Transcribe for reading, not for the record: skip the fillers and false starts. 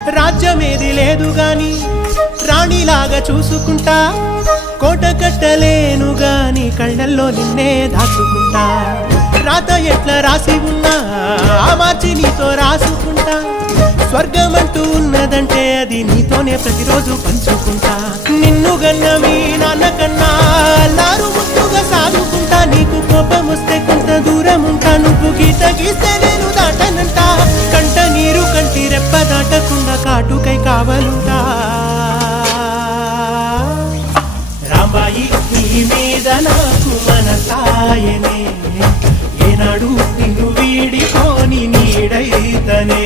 రాజ్యమేది లేదు గాని రాణిలాగా చూసుకుంటా, కోట కట్టలేను గాని కళ్ళల్లో నిన్నే దాచుకుంటా. రాత ఎట్లా రాసి ఉన్నా ఆ మార్చి నీతో రాసుకుంటా. స్వర్గమంటూ ఉన్నదంటే అది నీతోనే ప్రతిరోజు పంచుకుంటా. నిన్ను గన్నవి నాన్న కన్నా అల్లారు ముద్దుగా సాగుకుంటా. నీకు కోపం వస్తే కొంత దూరం ఉంటా, నువ్వు గీత గీస్తే నేను దాటనంటా. కంట నీరు కంటి రెప్ప దాటకుండా కాటుకై కావలుంటా. రాంబాయి నీ మీద నాకు మనసాయనే, ఏనాడు నిన్ను వీడిపోని నీడైతనే.